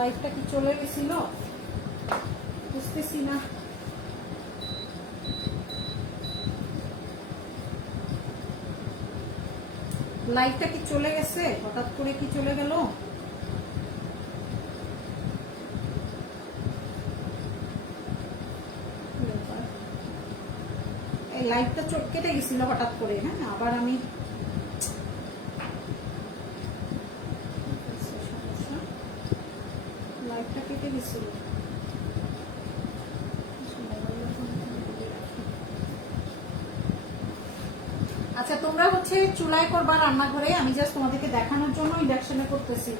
লাইফটা কি চলে গেছিল বুঝতেছি না। লাইফটা কি চলে গেছে, হঠাৎ করে কি চলে গেল? এই লাইফটা কেটে গেছিল হঠাৎ করে। হ্যাঁ, আবার আমি লাইফটা কেটে গেছিল। আচ্ছা, তোমরা হচ্ছে চুলায় করবা রান্নাঘরে, আমি জাস্ট তোমাদেরকে দেখানোর জন্য ইন্ডাকশনে করতেছি।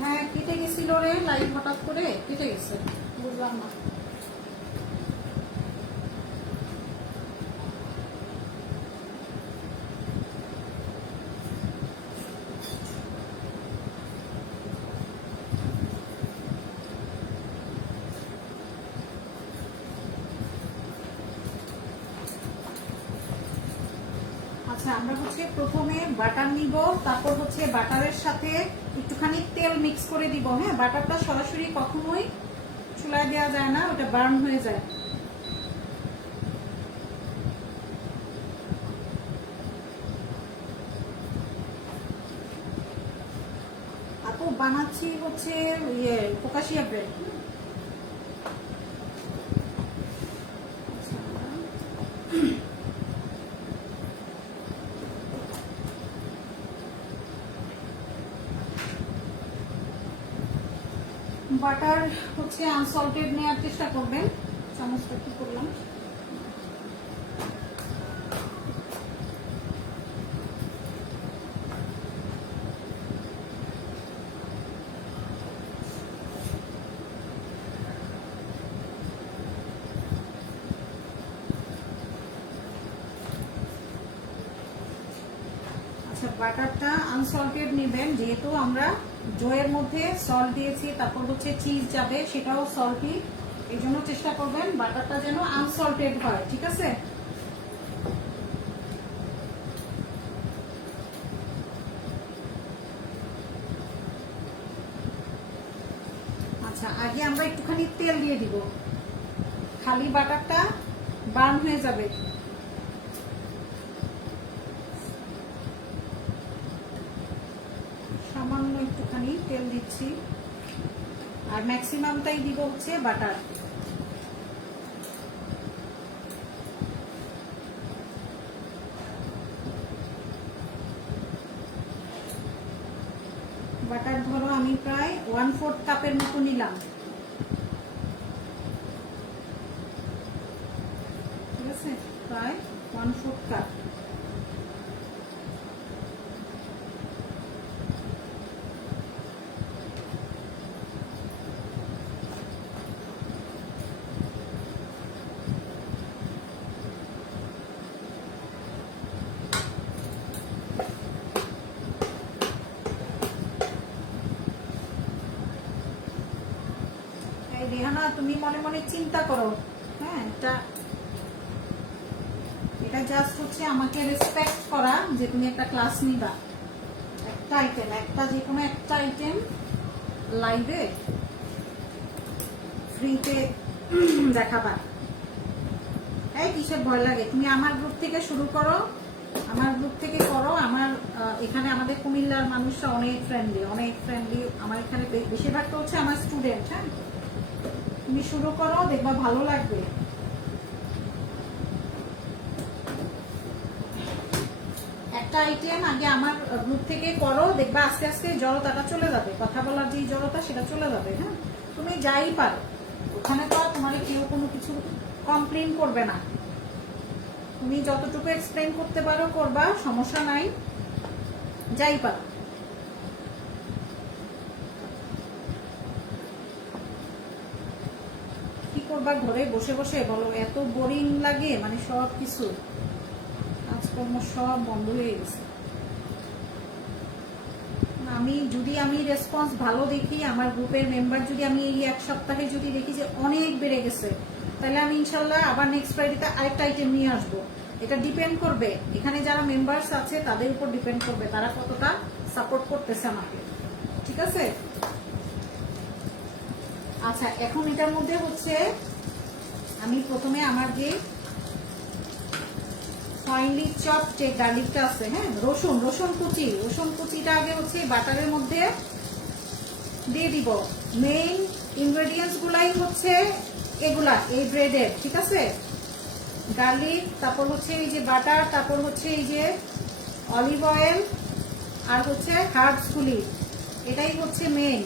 হ্যাঁ, কেটে গেছিল রে লাইট, হঠাৎ করে কেটে গেছে, বুঝলাম না। আচ্ছা, আমরা হচ্ছে প্রথমে বাটার নিব, তারপর হচ্ছে বাটারের সাথে একটুখানি তেল মিক্স করে দিব। হ্যাঁ, বাটারটা সরাসরি কখনোই চুলায় দেওয়া যায় না, ওটা বার্ন হয়ে যায়। আপু বানাচ্ছি হচ্ছে ফোকাশিয়া ব্রেড। বাটার হচ্ছে আনসল্টেড নেওয়ার চেষ্টা করবেন। চামচটা কি করলাম, বাটারটা আনসল্টেড নেবেন, যেহেতু আমরা জয়ের মধ্যে সল্ট দিয়েছি, তারপর হচ্ছে চিজ যাবে, সেটাও সল্টি, এই জন্য চেষ্টা করবেন বাটারটা যেন আনসল্টেড হয়। ঠিক আছে? আচ্ছা, আগে আমরা একটুখানি তেল দিয়ে দিব, খালি বাটারটা বার্ন হয়ে যাবে। সামান্য একটুখানি তেল দিচ্ছি, আর ম্যাক্সিমামটাই দিব হচ্ছে বাটার। বাটার ধরো আমি প্রায় 1/4 কাপের মতো নিলাম। ঠিক আছে, প্রায় 1/4 কাপ। রেহানা, তুমি মনে মনে চিন্তা করো। হ্যাঁ, এটা জাস্ট হচ্ছে আমাকে রেসপেক্ট করা যে তুমি একটা ক্লাস নিবা, একটা আইটেম, একটা যে কোনো একটা আইটেম লাইভে ফ্রিতে দেখাবা। এই কিসের ভয় লাগে? তুমি আমার গ্রুপ থেকে শুরু করো, আমার গ্রুপ থেকে করো। আমার এখানে আমাদের কুমিল্লার মানুষরা অনেক ফ্রেন্ডলি, অনেক ফ্রেন্ডলি। আমার এখানে বেশিরভাগটা হচ্ছে আমার স্টুডেন্ট। হ্যাঁ, তুমি শুরু করো, দেখবা ভালো লাগবে। একটা আইটেম আগে আমার গ্রুপ থেকে করো, দেখবা আস্তে আস্তে জড়তাটা চলে যাবে, কথা বলার যে জড়তা সেটা চলে যাবে। হ্যাঁ, তুমি যাই পারো, ওখানে তো আর তোমার কেউ কোনো কিছু কমপ্লেন করবে না। তুমি যতটুকু এক্সপ্লেন করতে পারো করবা, সমস্যা নাই, যাই পারো। কি করবা ঘরে বসে বসে বলো? এত বোরিং লাগে, মানে সব কিছু কাজকর্ম সব বন্ধ হয়ে গেছে। আমি রেসপন্স ভালো দেখি, আমার গ্রুপের মেম্বার যদি আমি এই এক সপ্তাহে যদি দেখি যে অনেক বেড়ে গেছে, তাহলে আমি ইনশাল্লাহ আবার নেক্সট ফ্রাইডেতে আরেকটা আইটেম নিয়ে আসবো। এটা ডিপেন্ড করবে এখানে যারা মেম্বার্স আছে তাদের উপর ডিপেন্ড করবে তারা কতটা সাপোর্ট করতেছে আমাকে, ঠিক আছে? আচ্ছা, এখন এটার মধ্যে হচ্ছে আমি প্রথমে আমার যে ফাইনলি চপ যে গার্লিকটা আছে, হ্যাঁ, রসুন কুচিটা আগে হচ্ছে বাটারের মধ্যে দিয়ে দিব। মেইন ইনগ্রেডিয়েন্টস গুলাই হচ্ছে এগুলা, এই ব্রেডের, ঠিক আছে? গার্লিক, তারপর হচ্ছে এই যে বাটার, তারপর হচ্ছে এই যে অলিভ অয়েল, আর হচ্ছে হার্বস গুলি, এটাই হচ্ছে মেইন।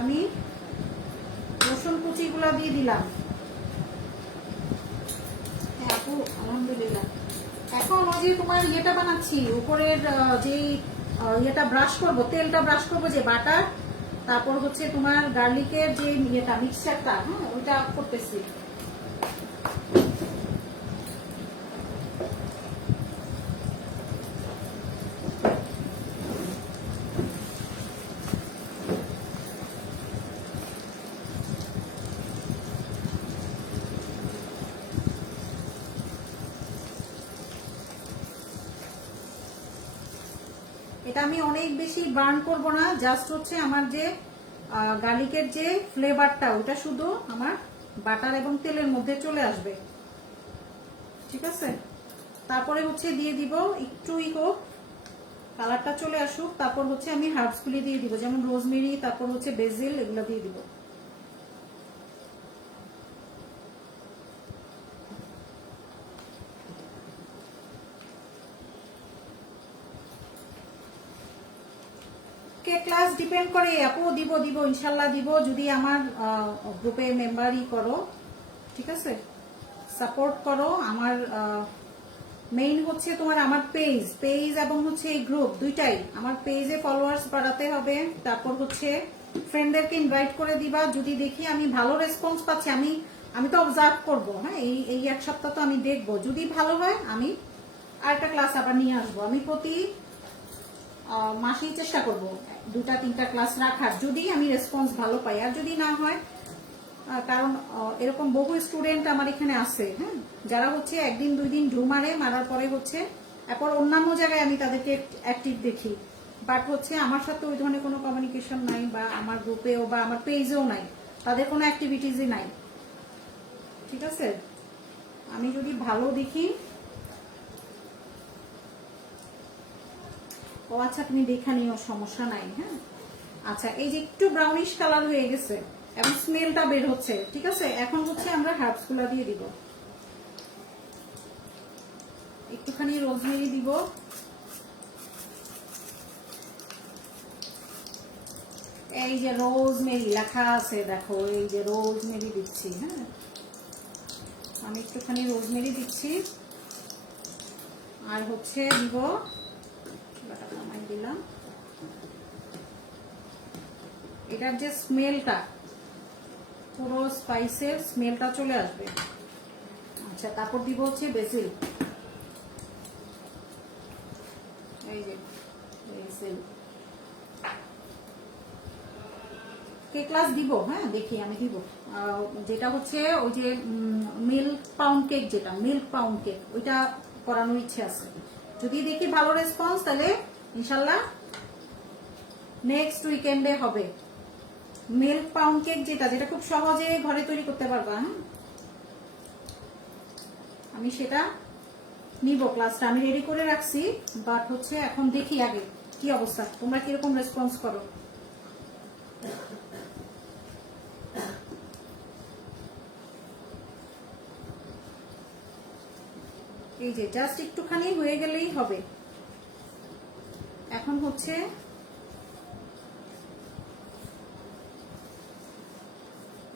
আমি রসুন কুচিগুলা দিয়ে দিলাম। আপু আলহামদুলিল্লাহ। এখন ওই যে তোমার ইয়েটা বানাচ্ছি, উপরের যেই ইয়েটা ব্রাশ করব, তেলটা ব্রাশ করব, যে বাটার, তারপর হচ্ছে তোমার গার্লিকের যে ইয়েটা মিক্সচারটা, হ্যাঁ, ওইটা করতেছি। এটা আমি অনেক বেশি বার্ন করব না, জাস্ট হচ্ছে আমার যে গার্লিকের যে ফ্লেভারটা ওটা শুধু আমার বাটার এবং তেলের মধ্যে চলে আসবে, ঠিক আছে? তারপরে হচ্ছে দিয়ে দিব একটু কালারটা চলে আসুক, তারপর হচ্ছে আমি হার্বস গুলি দিয়ে দিব, যেমন রোজমেরি, তারপর হচ্ছে বেজিল, এগুলো দিয়ে দিব। কে ক্লাস ডিপেন্ড করে আপু, দিব ইনশাল্লাহ দিব, যদি আমার গ্রুপে মেম্বারই করো, ঠিক আছে? সাপোর্ট করো। আমার মেইন হচ্ছে তোমার আমার পেজ এবং হচ্ছে এই গ্রুপ দুইটাই, আমার পেজে ফলোয়ার্স বাড়াতে হবে, তারপর হচ্ছে ফ্রেন্ডদেরকে ইনভাইট করে দিবা। যদি দেখি আমি ভালো রেসপন্স পাচ্ছি, আমি তো অবজার্ভ করবো, হ্যাঁ, এই এক সপ্তাহ তো আমি দেখবো, যদি ভালো হয় আমি আরেকটা ক্লাস আবার নিয়ে আসবো। আমি প্রতি মাসেই চেষ্টা করব 2-3টা ক্লাস রাখার, যদি আমি রেসপন্স ভালো পাই। আর যদি না হয়, কারণ এরকম বহু স্টুডেন্ট আমার এখানে আছে, হ্যাঁ, যারা হচ্ছে 1-2 দিন মারার পরে হচ্ছে এরপর অন্যান্য জায়গায় আমি তাদেরকে অ্যাক্টিভ দেখি, বাট হচ্ছে আমার সাথে ওই ধরনের কোনো কমিউনিকেশন নাই, বা আমার গ্রুপেও বা আমার পেজেও নাই, তাদের কোনো অ্যাক্টিভিটিসই নাই, ঠিক আছে? আমি যদি ভালো দেখি, ও আচ্ছা, তুমি দেখা নিও, সমস্যা নাই, হ্যাঁ। আচ্ছা, এই যে একটু ব্রাউনিশ কালার হয়ে গেছে এবং স্মেলটা বের হচ্ছে, ঠিক আছে? এখন হচ্ছে আমরা হার্বস গুলা দিয়ে দিব, একটুখানি রোজমেরি দিব, এই যে রোজমেরি লেখা আছে দেখো, এই যে রোজমেরি দিচ্ছি, হ্যাঁ, আমি একটুখানি রোজমেরি দিচ্ছি। আর হচ্ছে দিব, দিলাম, এটার যে স্মেলটা, পুরো স্পাইসের স্মেলটা চলে আসবে। আচ্ছা, তারপর দিব হচ্ছে বেসিল, এই যে বেসিল। কে ক্লাস দিব, হ্যাঁ, দেখি আমি দিব, যেটা হচ্ছে ওই যে মিল্ক পাউন্ড কেক, ওইটা করানোর ইচ্ছে আছে। যদি দেখি ভালো রেসপন্স, তাহলে ইনশাল্লাহ নেক্সট উইকেন্ডে হবে। মিল্ক পাউন্ড কেক যেটা খুব সহজে ঘরে তৈরি করতে পারবা, হ্যাঁ, আমি সেটা নিব, ক্লাসটা আমি রেডি করে রাখছি, বাট হচ্ছে এখন দেখি আগে কি অবস্থা, তোমরা কিরকম রেসপন্স করো। এই যে জাস্ট একটুখানি হয়ে গেলেই হবে। এখন হচ্ছে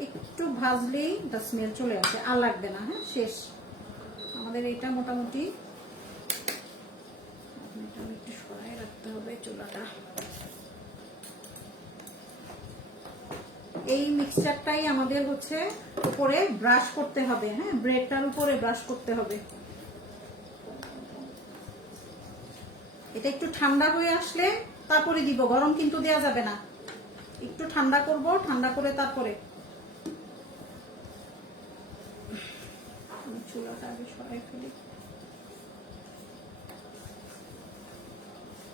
একটু ভাজলেই দা স্মেল চলে আসে, আর লাগবে না, হ্যাঁ, শেষ আমাদের এটা মোটামুটি। একটু সরাই রাখতে হবে চুলাটা। এই মিক্সচারটাই আমাদের হচ্ছে উপরে ব্রাশ করতে হবে, হ্যাঁ, ব্রেডটার উপরে ব্রাশ করতে হবে। এটা একটু ঠান্ডা হয়ে আসলে তারপরে দিব, গরম কিন্তু দেয়া যাবে না। একটু ঠান্ডা করব, ঠান্ডা করে তারপরে। চুলাটা আগে সরাই ফেলি,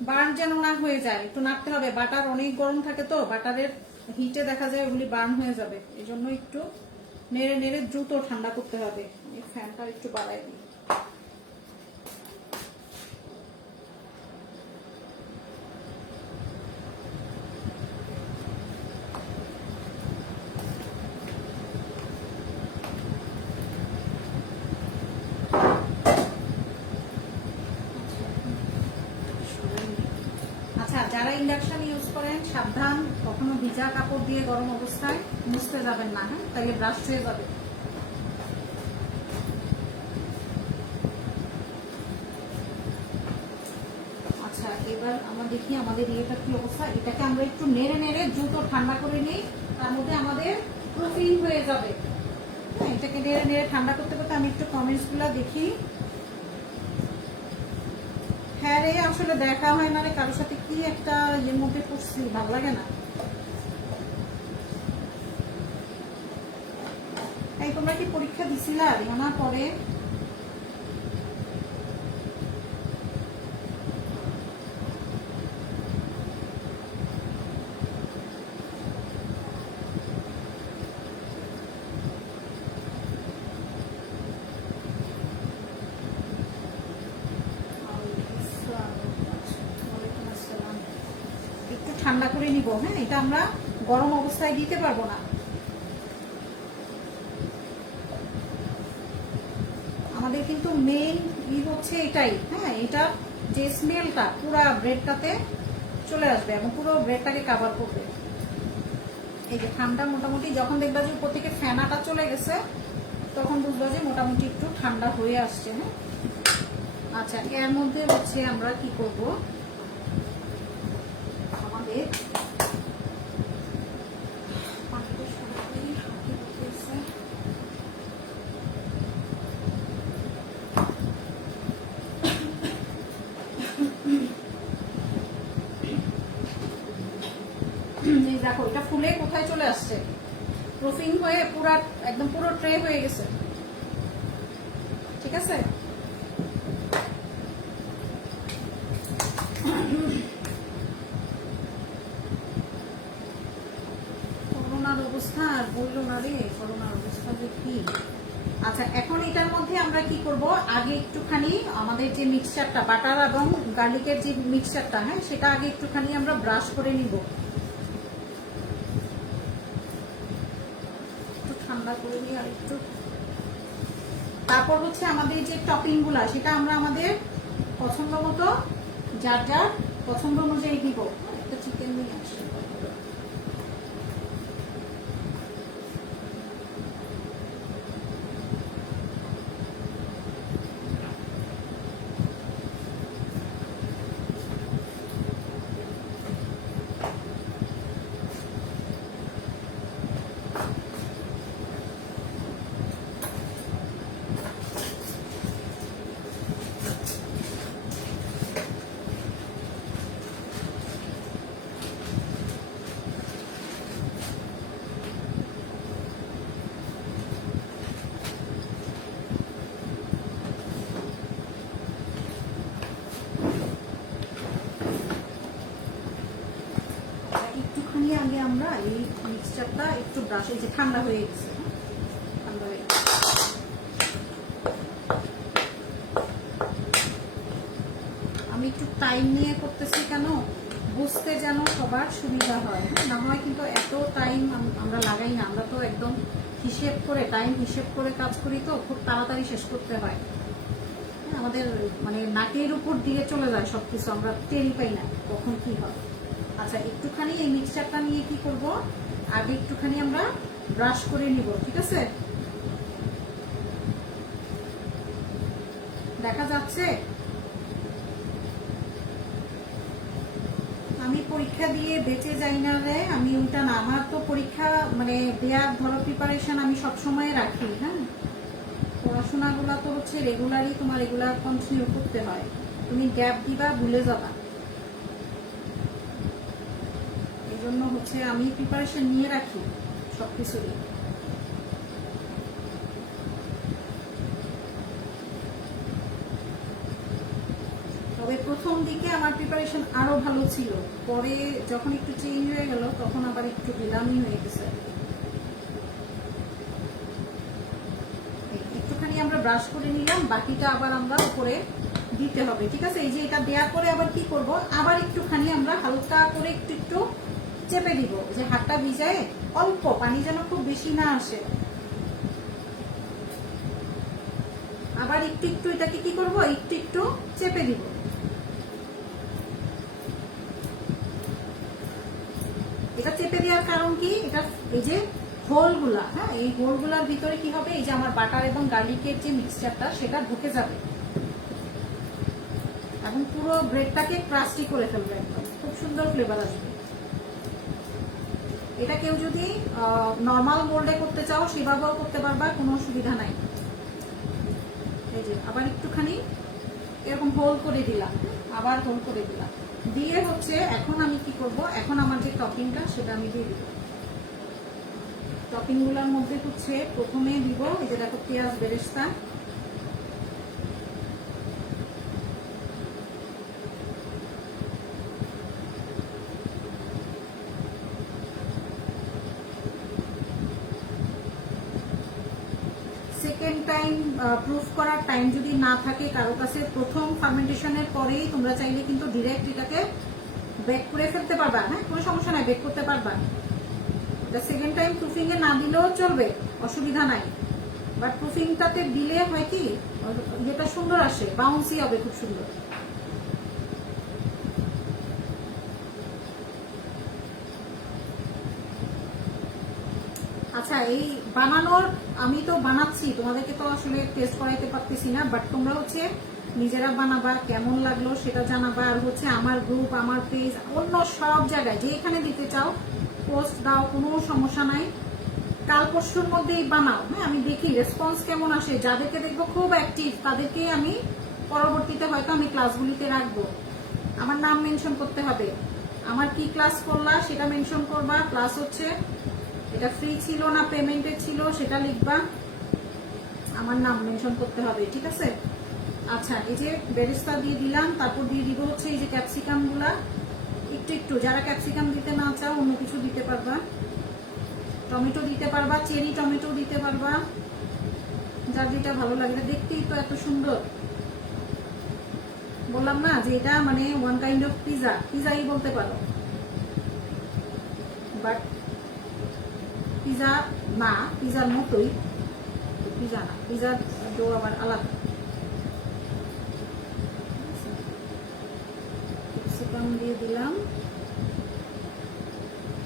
বার্ন যেন না হয়ে যায়, একটু নাড়তে হবে। বাটার অনেক গরম থাকে তো, বাটারের হিটে দেখা যায় ওগুলি বার্ন হয়ে যাবে, এই জন্য একটু নেড়ে নেড়ে দ্রুত ঠান্ডা করতে হবে। এই ফ্যানটা একটু বাড়াই দিই। আচ্ছা, যারা ইন্ডাকশন ইউজ করেন সাবধান, কখনো ভিজা কাপড় দিয়ে গরম অবস্থায় মুছতে যাবেন না, হ্যাঁ, তাইলে ব্রাশ হয়ে যাবে। আচ্ছা, এবার আমরা দেখি আমাদের ইয়েটা কি অবস্থা। এটাকে আমরা একটু নেড়ে নেড়ে দ্রুত ঠান্ডা করে নিই, তার মধ্যে আমাদের প্রোটিন হয়ে যাবে। হ্যাঁ, এটাকে নেড়ে নেড়ে ঠান্ডা করতে করতে আমি একটু কমেন্টস গুলা দেখি। হ্যাঁ রে, আসলে দেখা হয় না রে, কারোর সাথে কি একটা ইয়ের মধ্যে পড়ছি, ভালো লাগে না। এই তোমরা কি পরীক্ষা দিছিলা রিহানা পরে? একটু ঠান্ডা করে নিব। হ্যাঁ, এটা আমরা গরম অবস্থায় দিতে পারবো না। আমাদের কিন্তু মেইন হচ্ছে এটাই। হ্যাঁ, এটা যে স্মেলটা পুরো ব্রেডটাতে চলে আসবে এবং পুরো ব্রেডটাকে কাভার করবে। এই যে ঠান্ডা মোটামুটি যখন দেখবা যে উপর থেকে ফেনাটা চলে গেছে, তখন বুঝবা যে মোটামুটি একটু ঠান্ডা হয়ে আসছে। হ্যাঁ, আচ্ছা, এর মধ্যে হচ্ছে আমরা কি করব, আমাদের দেখো এটা ফুলে কোথায় চলে আসছে, প্রোফিং হয়ে পুরা একদম পুরো ট্রে হয়ে গেছে। ঠিক আছে, করোনার অবস্থা আর বললো না রে, করোনার অবস্থা যে কি। আচ্ছা, এখন এটার মধ্যে আমরা কি করব, আগে একটুখানি আমাদের যে মিক্সচারটা বাটার এবং গার্লিকের যে মিক্সচারটা, হ্যাঁ, সেটা আগে একটুখানি আমরা ব্রাশ করে নিব, একটু ঠান্ডা করে নিই আর একটু। তারপর হচ্ছে আমাদের যে টপিং গুলা, সেটা আমরা আমাদের পছন্দ মতো যার যার পছন্দ অনুযায়ী দিব। একটা চিকেন নিয়ে আসি। আগে আমরা এই মিক্সচারটা একটু ব্রাশ, এই যে ঠান্ডা হয়ে গেছে, ঠান্ডা হয়ে গেছে। আমি একটু টাইম নিয়ে করতেছি, কেন বুঝতে যেন সবার সুবিধা হয়, না হয় কিন্তু এত টাইম আমরা লাগাই না। আমরা তো একদম হিসেব করে, টাইম হিসেব করে কাজ করি, তো খুব তাড়াতাড়ি শেষ করতে হয়। আমাদের মানে নাকের উপর দিয়ে চলে যায় সবকিছু, আমরা টেরই পাই না কখন কি হয়। আচ্ছা, একটুখানি এই মিক্সচারটা নিয়ে কি করব, আগে একটুখানি আমরা ব্রাশ করে নিব। ঠিক আছে, দেখা যাচ্ছে। আমি পরীক্ষা দিয়ে বেঁচে যাই না রে, আমি ওটা না, আমার তো পরীক্ষা মানে দেওয়ার ধরো প্রিপারেশন আমি সবসময় রাখি। হ্যাঁ, পড়াশোনাগুলো তো হচ্ছে রেগুলারই, তোমার রেগুলার কন্টিনিউ করতে হয়। তুমি গ্যাপ দিবা, ভুলে যাবা। এই জন্য হচ্ছে আমি প্রিপারেশন নিয়ে রাখি সবকিছুরই। তবে প্রথম দিকে আমার প্রিপারেশন আরো ভালো ছিল, পরে যখন একটু চেঞ্জ হয়ে গেল তখন আবার একটু ঢিলামি হয়ে গেছে। একটুখানি আমরা ব্রাশ করে নিলাম, বাকিটা আবার আমরা উপরে দিতে হবে, ঠিক আছে। এই যে এটা দেওয়ার পরে আবার কি করব, আবার একটুখানি আমরা হালকা করে একটু একটু চেপে দিব, যে হাতটা ভিজায় অল্প পানি যেন খুব বেশি না আসে। আবার একটু একটু এটাকে কি করব, একটু একটু চেপে দিব। এটা চেপে দেওয়ার কারণ কি, এটা এই যে হোলগুলা, হ্যাঁ, এই হোলগুলার ভিতরে কি হবে, এই যে আমার বাটার এবং গার্লিকের যে মিক্সচারটা সেটা ঢুকে যাবে এবং পুরো ব্রেডটাকে ক্রাস্টি করে ফেলবে, একদম খুব সুন্দর ফ্লেভার আসবে। এটা কেউ যদি নর্মাল মোল্ডে করতে চাও সেভাবেও করতে পারবা, কোনো অসুবিধা নাই। এই যে আবার একটুখানি এরকম হোল করে দিলাম, আবার হোল করে দিলাম, দিয়ে হচ্ছে এখন আমি কি করব, এখন আমার যে টপিংটা সেটা আমি দিয়ে দিব। টপিং গুলোর মধ্যে হচ্ছে প্রথমে দিব এই যে দেখো পেঁয়াজ বেরেস্তা, সেকেন্ড টাইম প্রুফ করার টাইম যদি না থাকে কারো কাছে, প্রথম ফার্মেন্টেশনের পরেই তোমরা চাইলে কিন্তু ডিরেক্ট এটাকে বেক করে ফেলতে পারবা, হ্যাঁ, কোনো সমস্যা নাই, বেক করতে পারবা। এটা সেকেন্ড টাইম প্রুফিং এ না দিলেও চলবে, অসুবিধা নাই। বাট প্রুফিংটাতে দিলে হয় কি, যেটা সুন্দর আসে, বাউন্সি হবে খুব সুন্দর। আচ্ছা, এই বানানোর আমি তো বানাচ্ছি, তোমাদেরকে তো আসলে টেস্ট করাইতে পারতেছি না, বাট তোমরা হচ্ছে নিজেরা বানাবা, কেমন লাগলো সেটা জানাবা। আর হচ্ছে আমার গ্রুপ, আমার পেজ, অন্য সব জায়গায় যেখানে দিতে চাও পোস্ট দাও, কোনো সমস্যা নাই। কাল পরশুর মধ্যেই বানাও, হ্যাঁ, আমি দেখি রেসপন্স কেমন আসে। যাদেরকে দেখবো খুব অ্যাক্টিভ তাদেরকে আমি পরবর্তীতে হয়তো আমি ক্লাসগুলিতে রাখবো। আমার নাম মেনশন করতে হবে, আমার কি ক্লাস করলা সেটা মেনশন করবা, প্লাস হচ্ছে এটা ফ্রি ছিল না পেমেন্টেড ছিল সেটা লিখবা, আমার নাম মেনশন করতে হবে, ঠিক আছে। আচ্ছা, এই যে বেরেস্তা দিয়ে দিলাম, তারপর দিয়ে দিব হচ্ছে এই যে ক্যাপসিকাম গুলা একটু একটু, যারা ক্যাপসিকাম দিতে না চাও অন্য কিছু দিতে পারবা, টমেটো দিতে পারবা, চেরি টমেটো দিতে পারবা, যার যেটা ভালো লাগে। দেখতেই তো এত সুন্দর, বললাম না যে এটা মানে ওয়ান কাইন্ড অফ পিজা, পিজাই বলতে পারো, বাট পিজা না, পিজার মতোই, পিজা না, পিজার ডো আবার আলাদা। ক্যাপসিকাম দিয়ে দিলাম,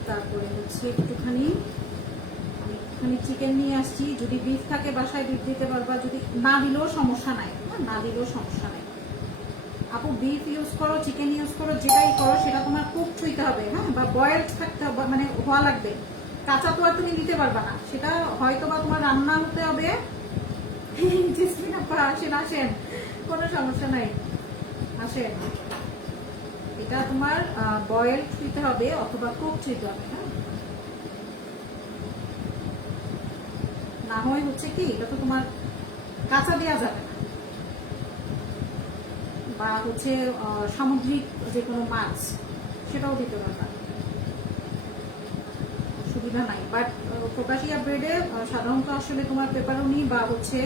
তারপরে হচ্ছে একটুখানি চিকেন নিয়ে আসছি, যদি বিফ থাকে বাসায় বিফ দিতে পারবা, যদি না দিলেও সমস্যা নাই, না দিলেও সমস্যা নাই। আপু বিফ ইউজ করো, চিকেন ইউজ করো, যেটাই করো সেটা তোমার কুক হইতে হবে, হ্যাঁ, বা বয়েলড থাকতে হবে, মানে হওয়া লাগবে, কাঁচা তো আর তুমি দিতে পারবা না, সেটা হয়তো বা তোমার রান্না হতে হবে। আসেন আসেন, কোনো সমস্যা নাই, আসেন। এটা তোমার বয়েলড দিতে হবে অথবা কুক দিতে হবে, হ্যাঁ, না হয় হচ্ছে কি এটা তো তোমার কাঁচা দেওয়া যাবে না। বা হচ্ছে সামুদ্রিক যে কোনো মাছ সেটাও দিতে পারবা, সুবিধা নাই। বাট ফোকাসিয়া ব্রেডে সাধারণত আসলে তোমার পেপারোনি বা হচ্ছে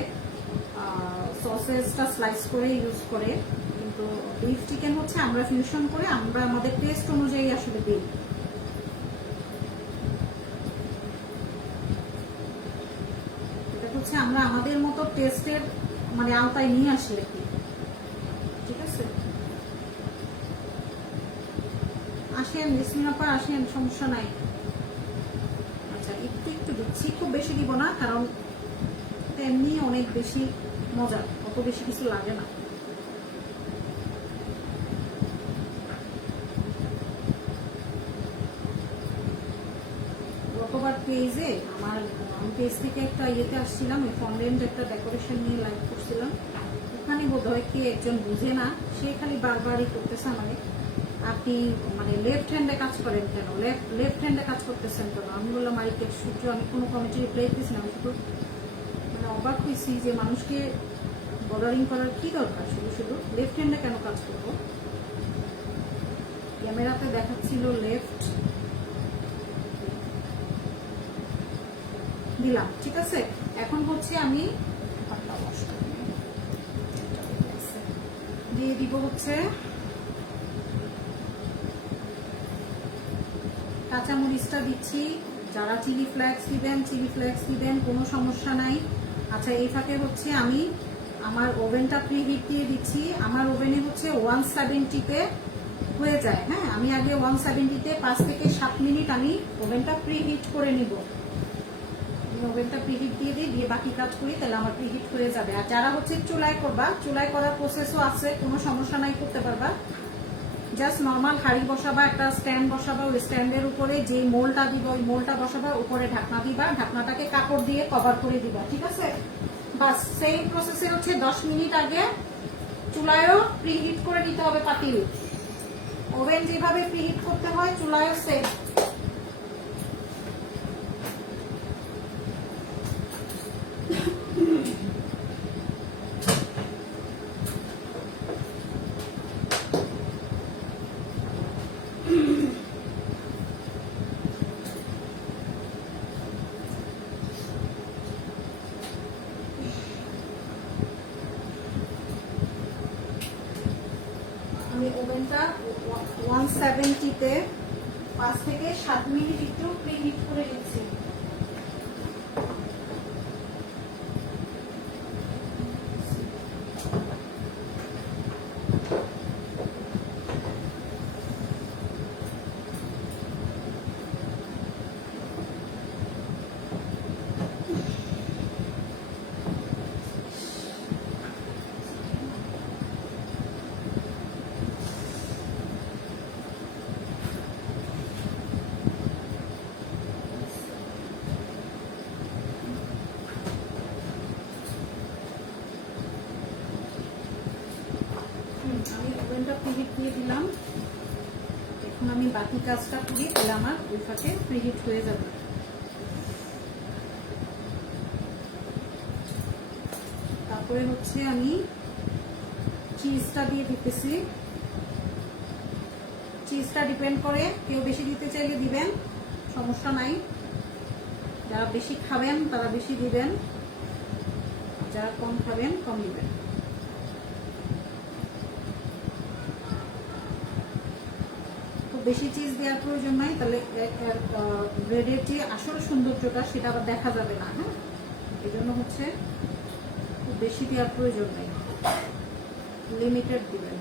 সসেসটা স্লাইস করে ইউজ করে, কিন্তু বিফ চিকেন হচ্ছে আমরা ফিউশন করে আমরা আমাদের টেস্ট অনুযায়ী আসলে দিই। এটা হচ্ছে আমরা আমাদের মতো টেস্টের মানে আওতায় নিয়ে আসি আর কি, ঠিক আছে। আসেন বিসমিল্লাহ, আসেন, সমস্যা নাই। আচ্ছা, একটু একটু দিচ্ছি, খুব বেশি দিব না, কারণ এমনি অনেক বেশি মজা, অত বেশি কিছু লাগে না। গতবার পেজে আমি পেজ থেকে একটা ইয়েতে আসছিলাম, ওই ফন্ডেন্ট একটা ডেকোরেশন নিয়ে লাইভ করছিলাম, ওখানে বোধহয় কে একজন বুঝে না, সে খালি বারবারই করতেছে আমাকে, আপনি মানে লেফট হ্যান্ডে কাজ করেন কেন, লেফট হ্যান্ডে কাজ করতেছেন কেন। আমি বললাম আরিকের সূত্র, আমি কোনো কমিটি রিপ্লাই দিতেছি না, আমি শুধু মানে অবাক হয়েছি যে মানুষকে বর্ডারিং করার কি দরকার, শুধু শুধু লেফট হ্যান্ডে কেন কাজ করবো। ক্যামেরাতে দেখাচ্ছিল লেফট, দিলাম, ঠিক আছে। এখন হচ্ছে আমি দিয়ে দিব হচ্ছে কাঁচামরিচটা দিচ্ছি। যারা চিলি ফ্লেক্স দিবেন কোনো সমস্যা নাই। আচ্ছা, এই ফাঁকে হচ্ছে আমি আমার ওভেনটা প্রিহিট দিয়ে দিচ্ছি। আমার ওভেনে হচ্ছে 170-তে হয়ে যায়। হ্যাঁ, আমি আগে 170-তে 5 থেকে 7 মিনিট আমি ওভেনটা প্রিহিট করে নিব। ওভেনটা প্রিহিট দিয়ে দিই, দিয়ে বাকি কাজ করি, তাহলে আমার প্রিহিট হয়ে যাবে। আর যারা হচ্ছে চুলায় করবা, চুলায় করার প্রসেসও আছে, কোনো সমস্যা নাই, করতে পারবা। জাস্ট নর্মাল হাঁড়ি বসাবা, একটা স্ট্যান্ড বসাবা, ওই স্ট্যান্ডের উপরে যে মোলটা দিবা ওই মোলটা বসাবা, উপরে ঢাকনা দিবা, ঢাকনাটাকে কাপড় দিয়ে কভার করে দিবা, ঠিক আছে। বাস সেম প্রসেসে হচ্ছে 10 মিনিট আগে চুলায়ও প্রিহিট করে দিতে হবে পাতিল। ওভেন যেভাবে প্রিহিট করতে হয় চুলায়ও সেম। আমি ওভেনটা 170-তে 5 থেকে 7 মিনিট একটু প্রিহিট করে দিচ্ছি। আমি ওভেনটা প্রিহিট দিয়ে দিলাম। এখন আমি বাকি কাজটা করি, তাহলে আমার ওই ফাঁকে প্রিহিট হয়ে যাবে। তারপরে হচ্ছে আমি চিজটা দিয়ে দিতেছি। চিজটা ডিপেন্ড করে, কেউ বেশি দিতে চাইলে দিবেন, সমস্যা নাই। যারা বেশি খাবেন তারা বেশি দিবেন, যারা কম খাবেন কম দিবেন। বেশি চিজ দেওয়ার প্রয়োজন নাই, তাহলে ব্রেডের যে আসল সৌন্দর্যটা সেটা আবার দেখা যাবে না। হ্যাঁ, এই জন্য হচ্ছে খুব বেশি দেওয়ার প্রয়োজন নেই, লিমিটেড দিবেন।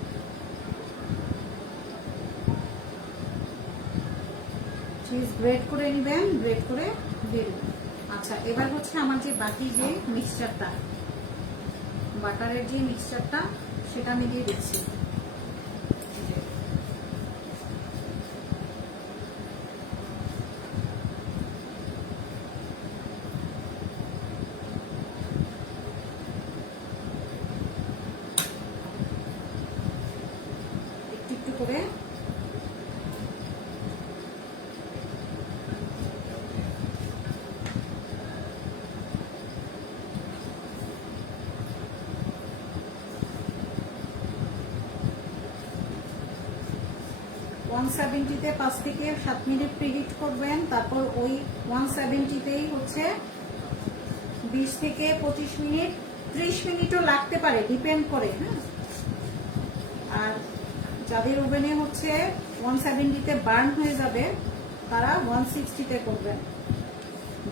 চিজ গ্রেট করে নেবেন, গ্রেট করে দিয়ে দেবেন। আচ্ছা, এবার হচ্ছে আমার যে বাকি যে মিক্সচারটা, বাটারের যে মিক্সচারটা, সেটা আমি দিয়ে দিচ্ছি। করে 170-তে 5 থেকে 7 মিনিট প্রিহিট করবেন। তারপর ওই 170-তেই হচ্ছে 20 থেকে 25 মিনিট, 30 মিনিটও লাগতে পারে, ডিপেন্ড করে। হ্যাঁ, আর যাদের ওভেনে হচ্ছে 170-তে বার্ন হয়ে যাবে তারা 160-তে করবেন।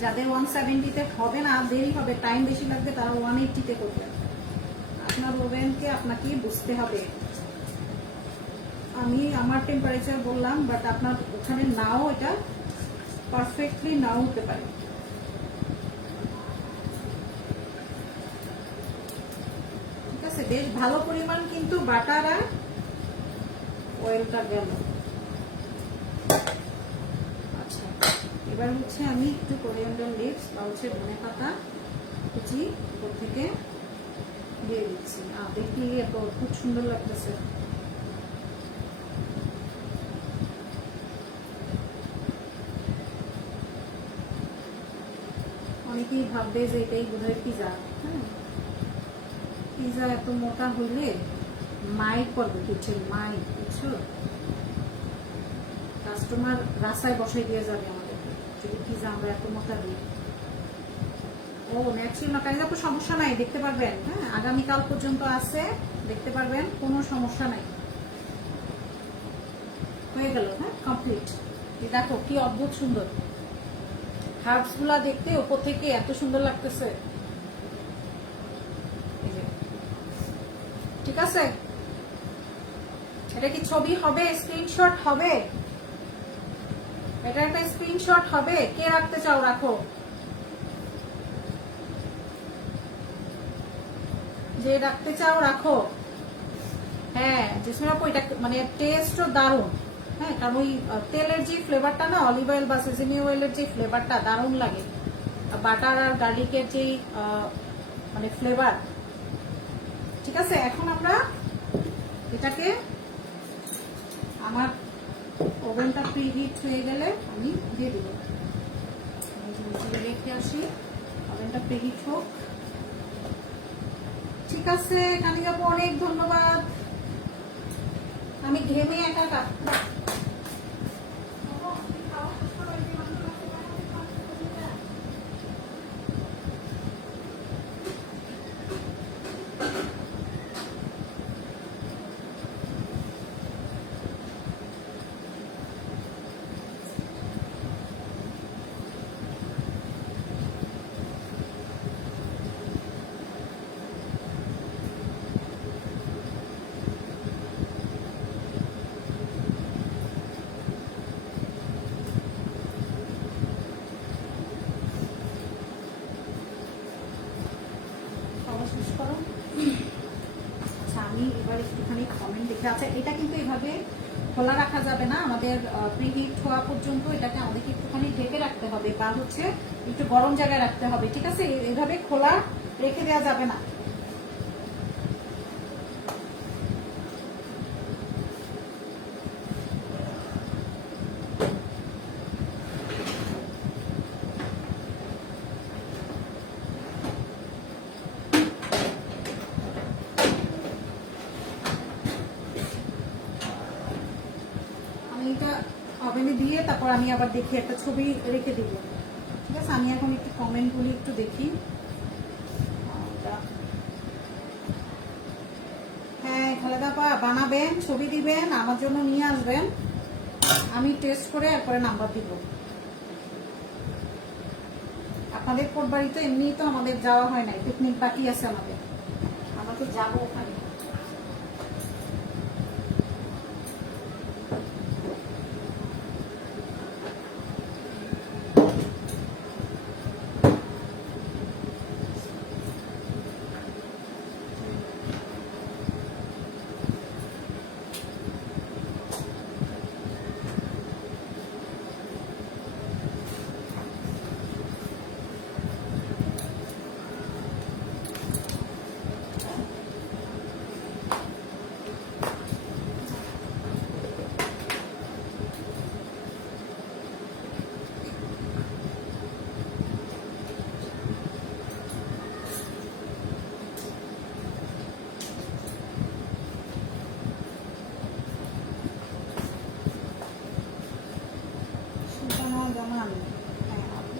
যাদের 170-তে হবে না, দেরি হবে, টাইম বেশি লাগবে, তারা 180-তে করবেন। আপনার ওভেনকে আপনাকে বুঝতে হবে। আমি আমার টেম্পারেচার বললাম, বাট আপনার ওখানে নাও এটা পারফেক্টলি নাও হতে পারে। ঠিক আছে, বেশ ভালো পরিমাণ কিন্তু বাটার আর অয়েলটা গেল। আচ্ছা, এবার হচ্ছে আমি একটু কোরিয়ান্ডার লিভস বা হচ্ছে ধনে পাতা কুচি উপর থেকে দিয়ে দিচ্ছি। দেখি এত খুব সুন্দর লাগতেছে। অনেকেই ভাববে যে এটাই বোধহয় পিজা। হ্যাঁ, পিজা এত মোটা হইলে মাইক করবে কিছু, মাইক বুঝছো, কাস্টমার রাস্তায় বসাই দিয়ে যাবে আমাদের যদি পিজা আমরা এত মোটা দিই। ও ম্যাক্সিমাম কাজে তো সমস্যা নাই, দেখতে পারবেন। হ্যাঁ, আগামীকাল পর্যন্ত আছে, দেখতে পারবেন, কোনো সমস্যা নাই। হয়ে গেল। হ্যাঁ, কমপ্লিট। দেখো কি অদ্ভুত সুন্দর হার্বস গুলা দেখতে উপর থেকে এত সুন্দর লাগতেছে। ঠিক আছে, এটা কি ছবি হবে, স্ক্রিনশট হবে? এটা একটা স্ক্রিনশট হবে। কে রাখতে চাও রাখো, যে রাখতে চাও রাখো। হ্যাঁ জেসমিন আপু, এটা মানে টেস্টও দারুণ। হ্যাঁ, কারণ ওই তেলের যে ফ্লেভারটা না, অলিভ অয়েল বা সেসমি অয়েলের যে ফ্লেভারটা দারুণ লাগে, বাটার আর গার্লিকের যে মানে ফ্লেভার। ঠিক আছে, এখন আমরা এটাকে, আমার ওভেনটা প্রিহিট হয়ে গেলে আমি দিয়ে দেবো। রেখে আসি, ওভেনটা প্রিহিট হোক। ঠিক আছে কানিক আপু, অনেক ধন্যবাদ। আমি ঘেমে একা শেষ করো। আচ্ছা, আমি এবার একটুখানি কমেন্ট দেখে। আচ্ছা, এটা কিন্তু এভাবে খোলা রাখা যাবে না, আমাদের প্রিহিট হওয়া পর্যন্ত এটাকে আমাদেরকে একটুখানি ঢেকে রাখতে হবে, বা হচ্ছে একটু গরম জায়গায় রাখতে হবে। ঠিক আছে, এভাবে খোলা রেখে দেওয়া যাবে না। ওভেনে দিয়ে তারপর আমি আবার দেখি, একটা ছবি রেখে দিব। ঠিক আছে, আমি এখন একটু কমেন্টগুলি একটু দেখি। হ্যাঁ খালেদা আপা, বানাবেন, ছবি দিবেন, আমার জন্য নিয়ে আসবেন, আমি টেস্ট করে এরপরে নাম্বার দিব। আপনাদের কোটবাড়িতে এমনি তো আমাদের যাওয়া হয় নাই, পিকনিক বাকি আছে আমাদের, আমরা তো যাবো ওখানে।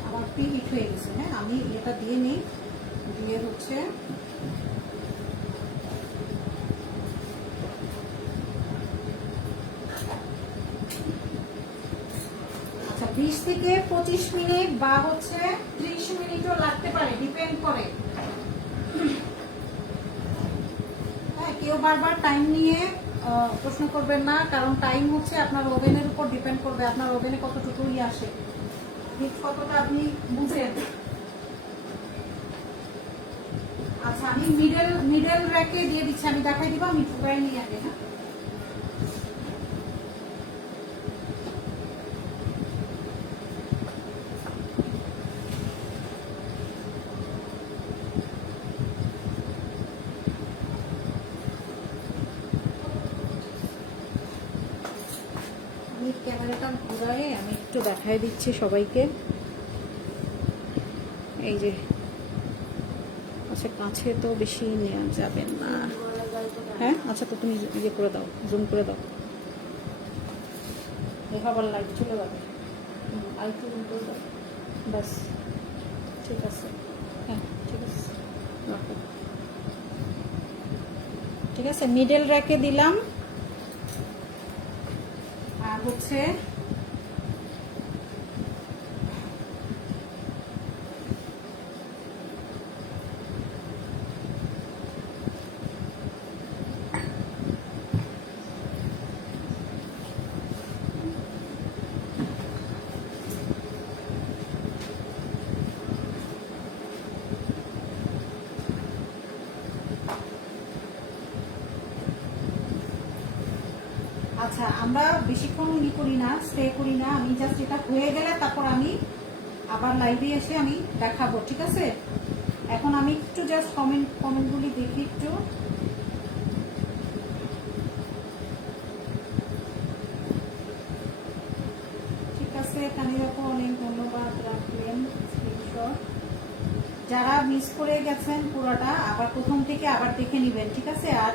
আমার প্রিহিট হয়ে গেছে। হ্যাঁ, আমি এটা দিয়ে নিই, দিয়ে হচ্ছে আচ্ছা 20 থেকে 25 মিনিট বা হচ্ছে 30 মিনিটও লাগতে পারে, ডিপেন্ড করে। হ্যাঁ, কেউ বারবার টাইম নিয়ে প্রশ্ন করবেন না, কারণ টাইম হচ্ছে আপনার ওভেনের উপর ডিপেন্ড করবে, আপনার ওভেনে কতটুকু আসে, হিট কতটা আপনি বুঝেন। আচ্ছা, আমি মিডল র্যাকে দিয়ে দিচ্ছি, আমি দেখাই দিব, আমি ঢুকাই নিই আগে। হ্যাঁ, ক্যামেরাটা ঘুরায়ে আমি একটু দেখাই দিচ্ছি সবাইকে। এই যে, আচ্ছা কাছে তো বেশি নেওয়া যাবে না, হ্যাঁ আচ্ছা তো তুমি ইয়ে করে দাও, জুম করে দাও, আবার লাইট চলে যাবে, আর একটু জুম করে দাও, ব্যাস ঠিক আছে, হ্যাঁ ঠিক আছে রাখো। ঠিক আছে, মিডল র্যাকে দিলাম। আর হচ্ছে আচ্ছা, আমরা বেশিক্ষণ ই করি না, স্টে করি না, আমি জাস্ট এটা হয়ে গেলে তারপর আমি আবার লাইভে এসে আমি দেখাবো, ঠিক আছে? এখন আমি একটু জাস্ট কমেন্টগুলি দেখি একটু। ঠিক আছে, কানিরাপু অনেক ধন্যবাদ, রাখলেন স্ক্রিনশট। যারা মিস করে গেছেন পুরোটা আবার প্রথম থেকে আবার দেখে নেবেন, ঠিক আছে? আর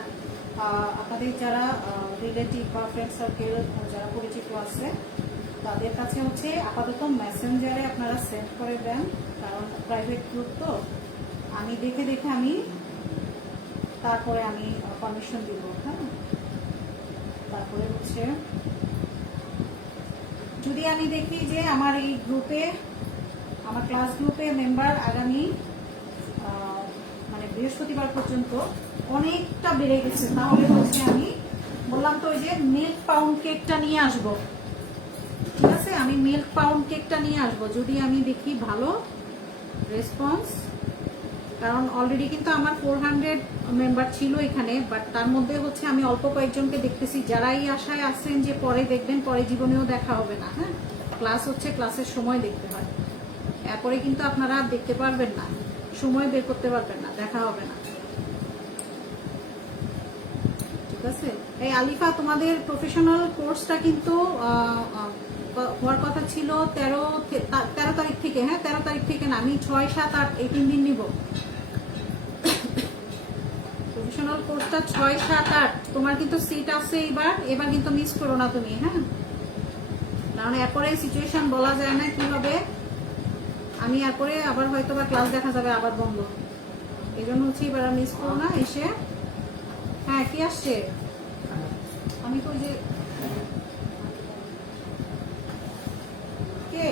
আপনাদের যারা রিলেটিভ বা ফ্রেন্ড সার্কেল যারা পরিচিত আছে তাদের কাছে হচ্ছে আপাতত মেসেঞ্জারে আপনারা সেন্ড করে দেন, কারণ প্রাইভেট গ্রুপ তো আমি দেখে দেখে আমি তারপরে আমি পারমিশন দিব, হ্যাঁ? তারপরে হচ্ছে যদি আমি দেখি যে আমার এই গ্রুপে, আমার ক্লাস গ্রুপে মেম্বার আগামী মানে বৃহস্পতিবার পর্যন্ত অনেকটা বেড়ে গেছে, তাহলে হচ্ছে আমি বললাম তো ওই যে মিল্ক পাউন্ড কেকটা নিয়ে আসবো, ঠিক আছে? আমি মিল্ক পাউন্ড কেকটা নিয়ে আসবো যদি আমি দেখি ভালো রেসপন্স, কারণ অলরেডি কিন্তু আমার 400 মেম্বার ছিল এখানে, বাট তার মধ্যে হচ্ছে আমি অল্প কয়েকজনকে দেখতেছি যারা এই আশায় আছেন যে পরে দেখবেন, পরে জীবনেও দেখা হবে না, হ্যাঁ? ক্লাস হচ্ছে ক্লাসের সময় দেখতে হয়, এরপরে কিন্তু আপনারা দেখতে পারবেন না, সময় বের করতে পারবেন না, দেখা হবে না, ঠিক আছে? এই আলিফা, তোমাদের প্রফেশনাল কোর্সটা কিন্তু হওয়ার কথা ছিল 13 তারিখ থেকে, হ্যাঁ 13 তারিখ থেকে না, আমি 6, 7, 8 এই 3 দিন নিব। প্রফেশনাল কোর্সটা 6, 7, 8 তোমার কিন্তু সিট আছে, এবার কিন্তু মিস করো না তুমি, হ্যাঁ? কারণ এরপরে সিচুয়েশন বলা যায় না কি হবে, আমি এরপরে আবার হয়তো বা ক্লাস দেখা যাবে আবার বন্ধ, এই জন্য হচ্ছে এবার মিস করো না এসে। হ্যাঁ কি আসছে, আমি তো যে কে,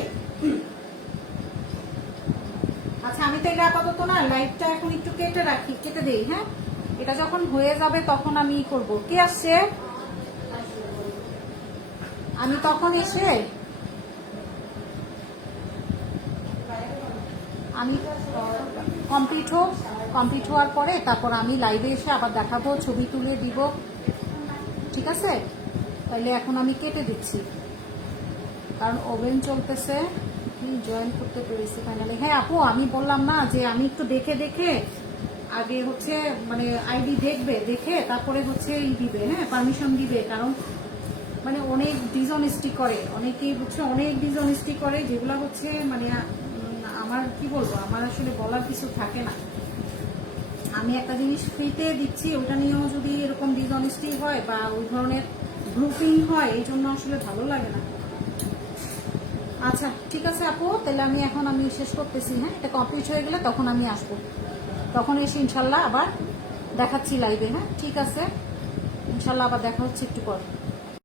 আচ্ছা আমি তো এটা আপাতত না লাইভটা এখন একটু কেটে দেই, হ্যাঁ? এটা যখন হয়ে যাবে তখন আমি করব। কে আসছে, আমি তখন এসে আমি কমপ্লিট হওয়ার পরে তারপর আমি লাইভে এসে আবার দেখাবো, ছবি তুলে দিব, ঠিক আছে? তাহলে এখন আমি কেটে দিচ্ছি, কারণ ওভেন চলতেছে। জয়েন করতে পেরেছি ফাইনালি। হ্যাঁ আপু, আমি বললাম না যে আমি একটু দেখে দেখে আগে হচ্ছে মানে আইডি দেখে তারপরে হচ্ছে দিবে, হ্যাঁ পারমিশন দিবে, কারণ মানে অনেক ডিসঅনেস্টি করে অনেকেই হচ্ছে, অনেক ডিসঅনেস্টি করে, যেগুলো হচ্ছে মানে আমার কি বলবো, আমার আসলে বলার কিছু থাকে না। আমি একটা জিনিস ফ্রিতে দিচ্ছি, ওটা নিয়েও যদি এরকম ডিসঅনেস্টি হয় বা ওই ধরনের গ্রুপিং হয়, এই জন্য আসলে ভালো লাগে না। আচ্ছা ঠিক আছে আপু, তাহলে আমি শেষ করতেছি, হ্যাঁ? এটা কমপ্লিট হয়ে গেলে তখন আমি আসবো, তখন এসে ইনশাল্লাহ আবার দেখাচ্ছি লাইভে, হ্যাঁ ঠিক আছে? ইনশাল্লাহ আবার দেখা হচ্ছে একটু পর।